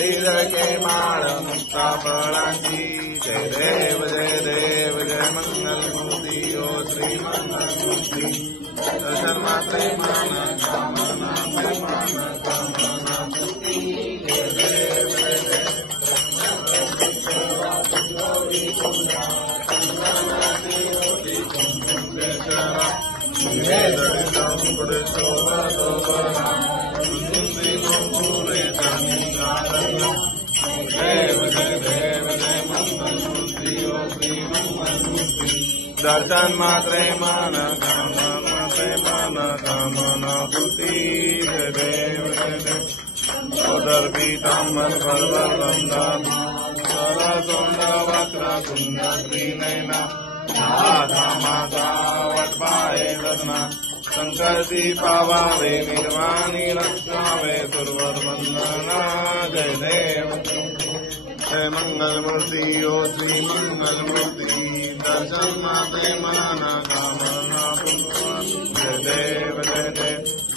पंडित के मार मुक्ता परांची जय देव जय मंगल मूर्ति ओ श्री मंगल मूर्ति दर्शन मात्रे माना कामना में माना कामना पूर्ति जय देव दर्शन मात्रे मन कामना पूर्ति जय देव उदर पीताम्बर पर्वतम सरसुंदर वक्र कुंड त्रिनयना माता माता वटपाये रत्ना शंकर दीपावे निर्वाणी रक्षावे सुरवर वंदना जय देव जय मंगल मूर्ति ओ श्री मंगल मूर्ति दर्शन माते माना कामना जय देव